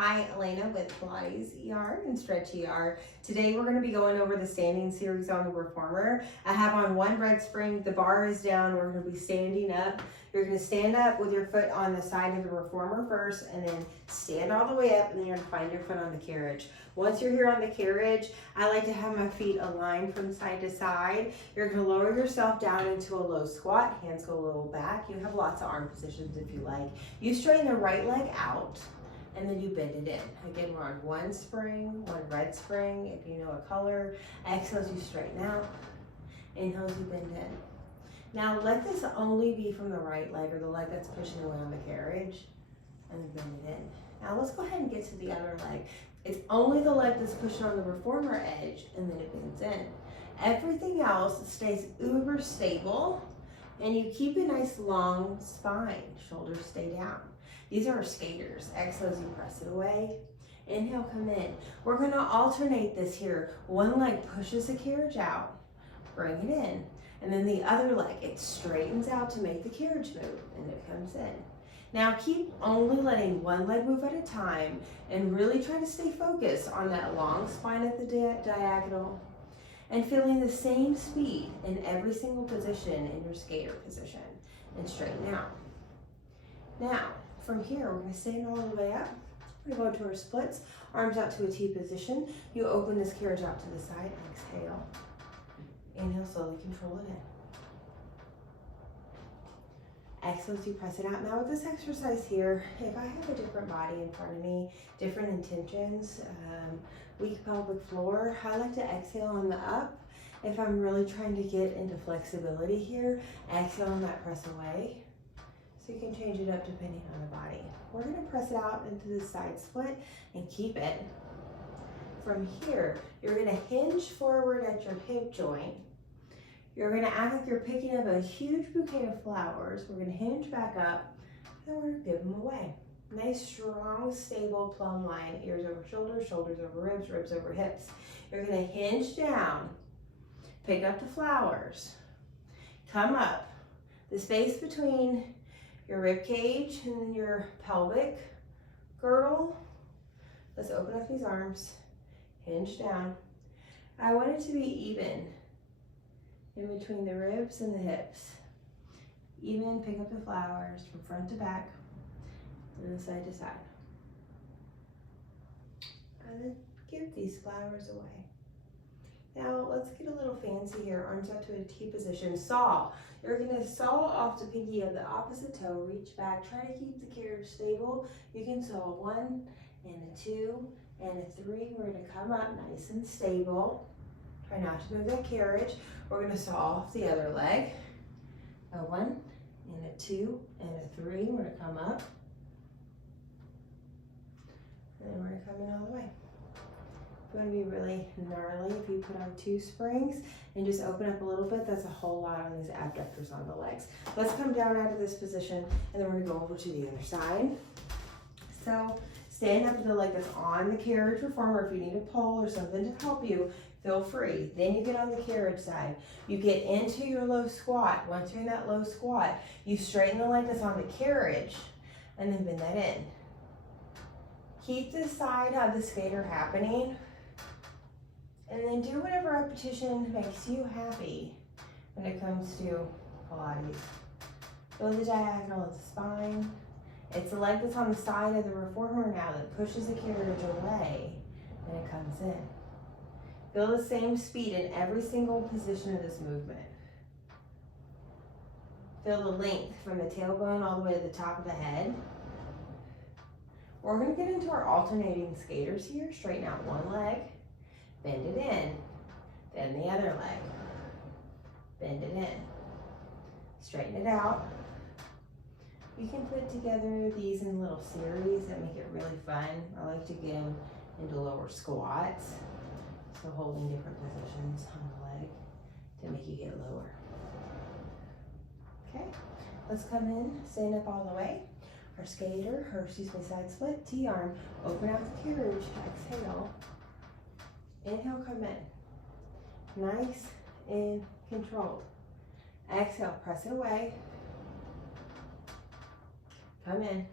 Hi, Elena with Pilates ER and Stretch ER. Today we're going to be going over the standing series on the Reformer. I have on one red spring, the bar is down, we're going to be standing up. You're going to stand up with your foot on the side of the Reformer first and then stand all the way up and then you're going to find your foot on the carriage. Once you're here on the carriage, I like to have my feet aligned from side to side. You're going to lower yourself down into a low squat, hands go a little back. You have lots of arm positions if you like. You straighten the right leg out. And then you bend it in. Again, we're on one spring, one red spring, if you know a color. Exhales, you straighten out. Inhales, you bend in. Now let this only be from the right leg or the leg that's pushing away on the carriage. And then bend it in. Now let's go ahead and get to the other leg. It's only the leg that's pushing on the Reformer edge and then it bends in. Everything else stays uber stable and you keep a nice long spine. Shoulders stay down. These are our skaters. Exhale as you press it away. Inhale, come in. We're going to alternate this here. One leg pushes the carriage out, bring it in. And then the other leg, it straightens out to make the carriage move, and it comes in. Now keep only letting one leg move at a time and really try to stay focused on that long spine at the diagonal and feeling the same speed in every single position in your skater position and straighten out. Now, from here, we're going to stand all the way up. We're going to go to our splits, arms out to a T position. You open this carriage out to the side, exhale. Inhale, slowly control it in. Exhale as you press it out. Now with this exercise here, if I have a different body in front of me, different intentions, weak pelvic floor, I like to exhale on the up. If I'm really trying to get into flexibility here, exhale on that press away. So you can change it up depending on the body. We're going to press it out into the side split and keep it. From here, you're going to hinge forward at your hip joint. You're going to act like you're picking up a huge bouquet of flowers. We're going to hinge back up and we're going to give them away. Nice, strong, stable plumb line. Ears over shoulders, shoulders over ribs, ribs over hips. You're going to hinge down, pick up the flowers, come up. The space between your rib cage and your pelvic girdle. Let's open up these arms, hinge down. I want it to be even in between the ribs and the hips. Even, pick up the flowers from front to back and then side to side. And then give these flowers away. Now let's get a little fancy here. Arms out to a T position. Saw. You're going to saw off the pinky of the opposite toe. Reach back. Try to keep the carriage stable. You can saw 1 and a 2 and a 3. We're going to come up nice and stable. Try not to move that carriage. We're going to saw off the other leg. A 1 and a 2 and a 3. We're going to come up. And then we're going to come in all the way. It's going to be really gnarly if you put on 2 springs and just open up a little bit. That's a whole lot on these abductors on the legs. Let's come down out of this position and then we're going to go over to the other side. So stand up with the leg that's on the carriage reformer. If you need a pole or something to help you, feel free. Then you get on the carriage side. You get into your low squat. Once you're in that low squat, you straighten the leg that's on the carriage and then bend that in. Keep the side of the skater happening. And then do whatever repetition makes you happy when it comes to Pilates. Go the diagonal of the spine. It's the leg that's on the side of the reformer now that pushes the carriage away and it comes in. Feel the same speed in every single position of this movement. Feel the length from the tailbone all the way to the top of the head. We're going to get into our alternating skaters here. Straighten out one leg. Bend it in, then the other leg, bend it in, straighten it out. You can put together these in little series that make it really fun. I like to get them into lower squats, so holding different positions on the leg to make you get lower. Okay, let's come in, stand up all the way. Our skater, side split, T-arm, open out the carriage, exhale. Inhale, come in. Nice and controlled. Exhale, press it away. Come in.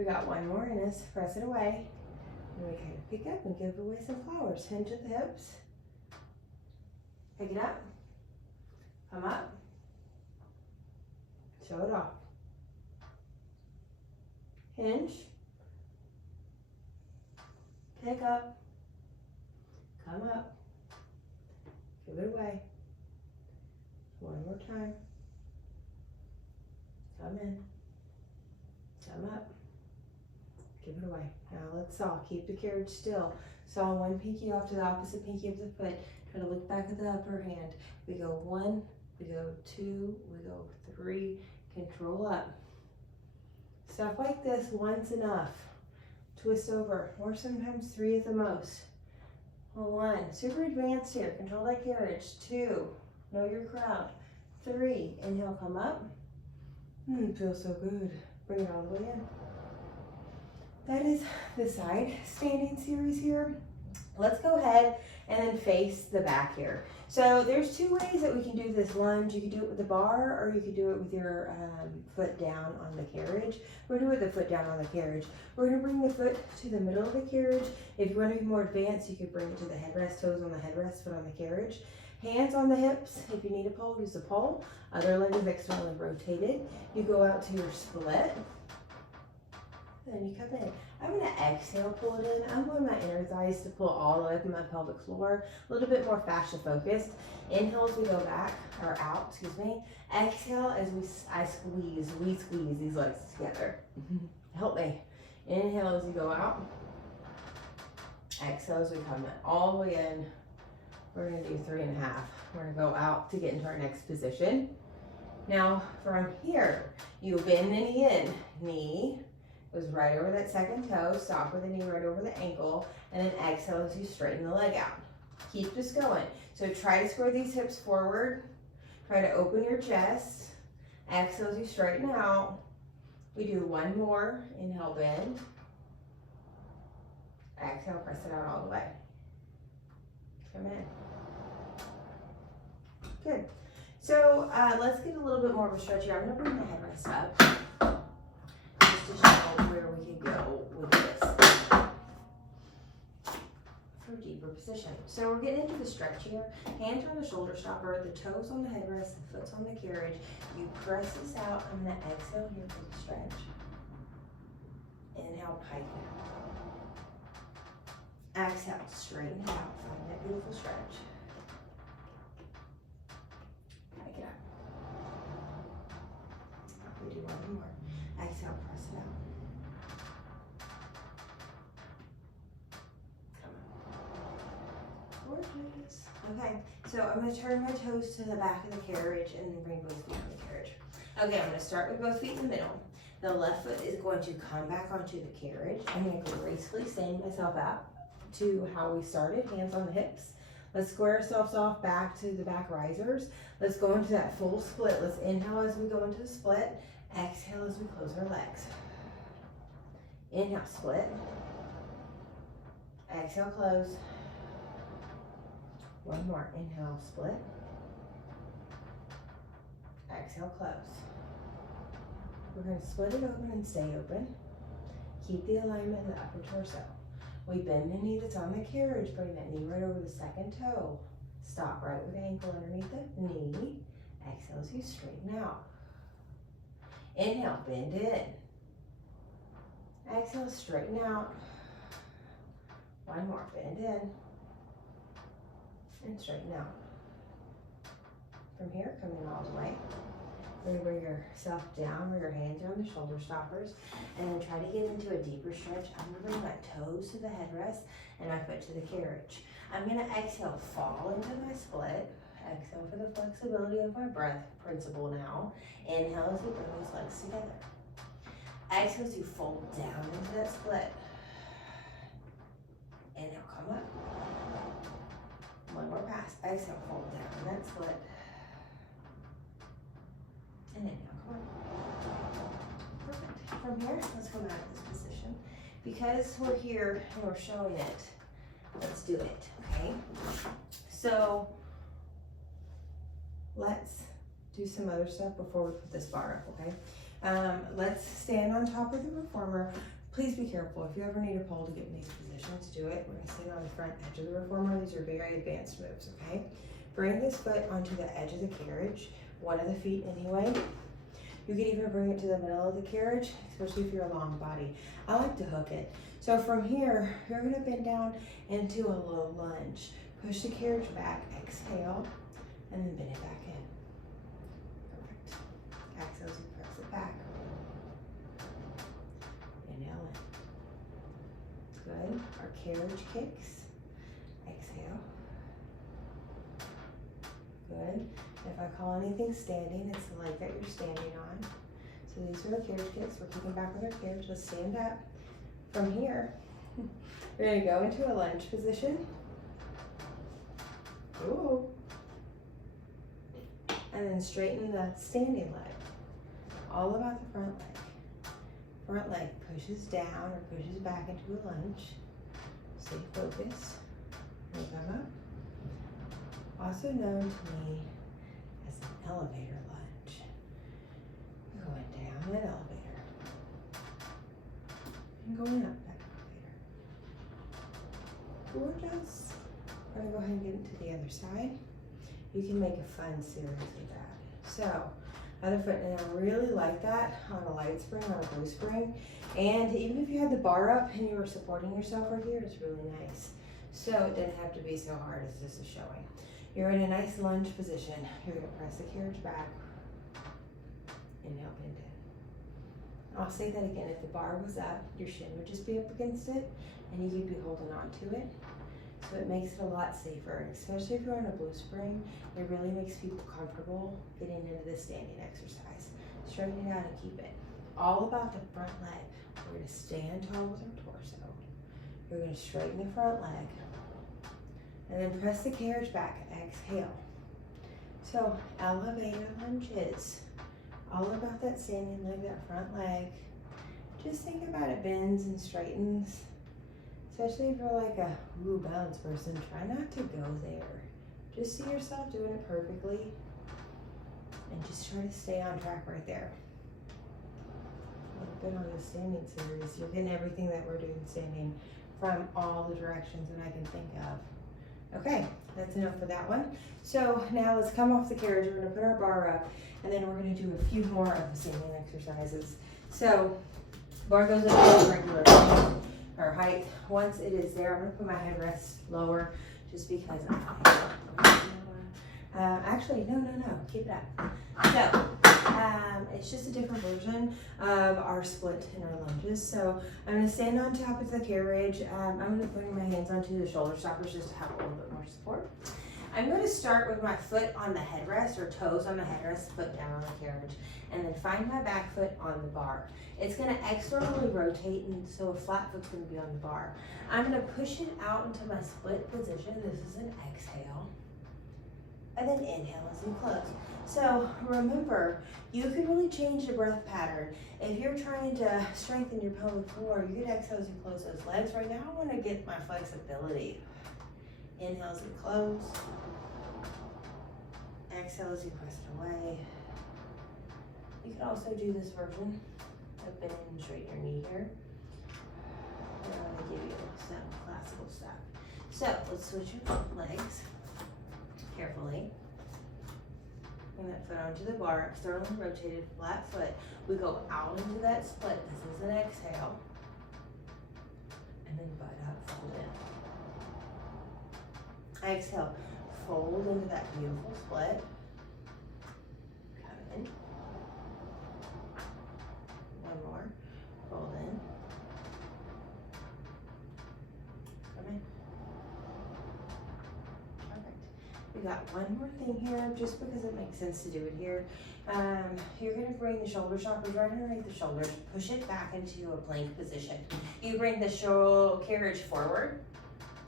We got one more in us. Press it away. And we kind of pick up and give away some flowers. Hinge at the hips. Pick it up. Come up. Show it off. Hinge. Pick up. Come up. Give it away. One more time. Come in. Come up. Give it away. Now let's saw. Keep the carriage still. Saw one pinky off to the opposite pinky of the foot. Try to look back at the upper hand. We go 1, we go 2, we go 3. Control up. Stuff like this, 1's enough. Twist over, or sometimes 3 at the most. 1, super advanced here. Control that carriage. 2, know your crowd. 3, inhale, come up. Feels so good. Bring it all the way in. That is the side standing series here. Let's go ahead and then face the back here. So there's 2 ways that we can do this lunge. You can do it with the bar, or you can do it with your foot down on the carriage. We're doing the foot down on the carriage. We're gonna bring the foot to the middle of the carriage. If you wanna be more advanced, you could bring it to the headrest, toes on the headrest, foot on the carriage. Hands on the hips. If you need a pole, use the pole. Other leg is externally rotated. You go out to your split. Then you come in. I'm going to exhale, pull it in. I'm going my inner thighs to pull all the way up in my pelvic floor. A little bit more fascia focused. Inhale as we go back, or out, excuse me. Exhale as we squeeze these legs together. Help me. Inhale as you go out. Exhale as we come in, all the way in. We're going to do 3.5. We're going to go out to get into our next position. Now from here, you bend the knee in. Knee goes right over that second toe. Stop with the knee right over the ankle. And then exhale as you straighten the leg out. Keep this going. So try to square these hips forward. Try to open your chest. Exhale as you straighten out. We do 1 more. Inhale, bend. Exhale, press it out all the way. Come in. Good. So let's get a little bit more of a stretch here. I'm going to bring the headrest up just to show where we can go with this for a deeper position. So we're getting into the stretch here. Hands on the shoulder stopper, the toes on the headrest, the foot's on the carriage. You press this out. I'm going to exhale here for the stretch. Inhale, tighten it. Exhale, straighten it out. Find that beautiful stretch. Pick it up. We do 1 more. Exhale, press it out. Come on. Gorgeous. Okay, so I'm going to turn my toes to the back of the carriage and then bring both feet on the carriage. Okay, I'm going to start with both feet in the middle. The left foot is going to come back onto the carriage. I'm going to gracefully stand myself out to how we started, hands on the hips. Let's square ourselves off back to the back risers. Let's go into that full split. Let's inhale as we go into the split. Exhale as we close our legs. Inhale, split. Exhale, close. 1 more. Inhale, split. Exhale, close. We're going to split it open and stay open. Keep the alignment in the upper torso. We bend the knee that's on the carriage. Bring that knee right over the second toe. Stop right with the ankle underneath the knee. Exhale as you straighten out. Inhale, bend in. Exhale, straighten out. 1 more, bend in. And straighten out. From here, come in all the way. You're going to bring yourself down with your hands on the shoulder stoppers and then try to get into a deeper stretch. I'm going to bring my toes to the headrest and my foot to the carriage. I'm going to exhale, fall into my split. Exhale for the flexibility of my breath principle now. Inhale as you bring those legs together. Exhale as you fold down into that split. Inhale, come up. 1 more pass. Exhale, fold down in that split. And inhale, come on. Perfect. From here, let's come out of this position. Because we're here and we're showing it, let's do it, okay? So let's do some other stuff before we put this bar up, okay? Let's stand on top of the reformer. Please be careful. If you ever need a pole to get in these positions, do it. We're gonna stand on the front edge of the reformer. These are very advanced moves, okay? Bring this foot onto the edge of the carriage, one of the feet anyway. You can even bring it to the middle of the carriage, especially if you're a long body. I like to hook it. So from here, you're gonna bend down into a low lunge. Push the carriage back, exhale, and then bend it back in. Perfect. Exhale as you press it back. Inhale in. Good. Our carriage kicks. Exhale. Good. If I call anything standing, it's the leg that you're standing on. So these are the carriage kicks. We're kicking back with our carriage. Let's stand up. From here, you're going to go into a lunge position. Ooh. And then straighten the standing leg. All about the front leg. Front leg pushes down or pushes back into a lunge. Stay focused. We'll come up. Also known to me as an elevator lunge. We're going down that elevator. And going up that elevator. Gorgeous. We're going to go ahead and get into the other side. You can make a fun series with that. So, other foot, and I really like that on a light spring, on a blue spring. And even if you had the bar up and you were supporting yourself right here, it's really nice. So it doesn't have to be so hard as this is showing. You're in a nice lunge position. You're going to press the carriage back. Inhale, bend in. I'll say that again. If the bar was up, your shin would just be up against it, and you'd be holding on to it. So it makes it a lot safer, especially if you're on a blue spring. It really makes people comfortable getting into this standing exercise. Straighten it out and keep it. All about the front leg. We're going to stand tall with our torso. You're going to straighten the front leg. And then press the carriage back. Exhale. So elevator lunges. All about that standing leg, that front leg. Just think about it bends and straightens. Especially if you're like a balance person, try not to go there. Just see yourself doing it perfectly and just try to stay on track right there. A little bit on the standing series. You're getting everything that we're doing standing from all the directions that I can think of. Okay, that's enough for that one. So now let's come off the carriage. We're gonna put our bar up and then we're gonna do a few more of the standing exercises. So bar goes up to regular or height. Once it is there, I'm gonna put my headrest lower just because actually, no, keep it up. So, it's just a different version of our split and our lunges. So I'm gonna stand on top of the carriage. I'm gonna bring my hands onto the shoulder stoppers just to have a little bit more support. I'm going to start with my foot on the headrest or toes on the headrest, foot down on the carriage, and then find my back foot on the bar. It's going to externally rotate, and so a flat foot's going to be on the bar. I'm going to push it out into my split position. This is an exhale, and then inhale as you close. So remember, you can really change the breath pattern. If you're trying to strengthen your pelvic floor, you could exhale as you close those legs. Right now, I want to get my flexibility. Inhale as you close. Exhale as you press it away. You can also do this version of bend and straighten your knee here. I'm going to give you some classical stuff. So let's switch your legs carefully. Bring that foot onto the bar, externally rotated, flat foot. We go out into that split. This is an exhale. And then butt up, fold in. Exhale, fold into that beautiful split. Come in. One more. Fold in. Come in. Perfect. We got one more thing here, just because it makes sense to do it here. You're going to bring the shoulder choppers right underneath the shoulders. Push it back into a plank position. You bring the carriage forward.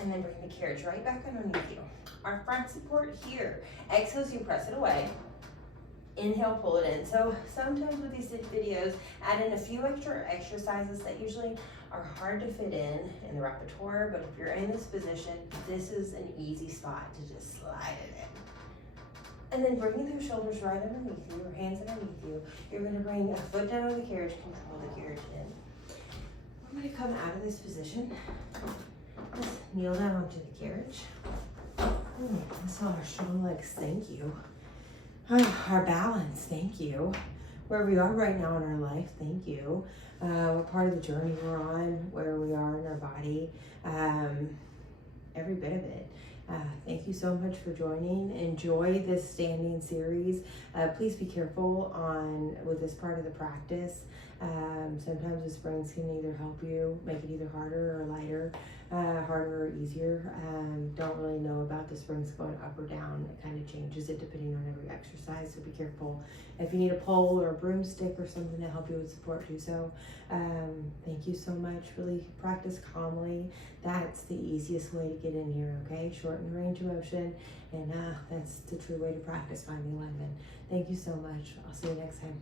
And then bring the carriage right back underneath you. Our front support here. Exhale as you press it away. Inhale, pull it in. So sometimes with these videos, add in a few extra exercises that usually are hard to fit in the repertoire, but if you're in this position, this is an easy spot to just slide it And then bringing those shoulders right underneath you, or hands underneath you. You're gonna bring a foot down on the carriage, control the carriage in. I'm gonna come out of this position. Let's kneel down onto the carriage. So our strong legs, thank you. Our balance, thank you. Wherever we are right now in our life, thank you. What part of the journey we're on, where we are in our body, every bit of it. Thank you so much for joining. Enjoy this standing series. Please be careful with this part of the practice. Sometimes the springs can either help you, make it either harder or lighter, harder or easier. Don't really know about the springs going up or down. It kind of changes it depending on every exercise, so be careful. If you need a pole or a broomstick or something to help you with support, do so. Thank you so much. Really practice calmly. That's the easiest way to get in here, okay? Shorten range of motion, and that's the true way to practice finding alignment. Thank you so much. I'll see you next time.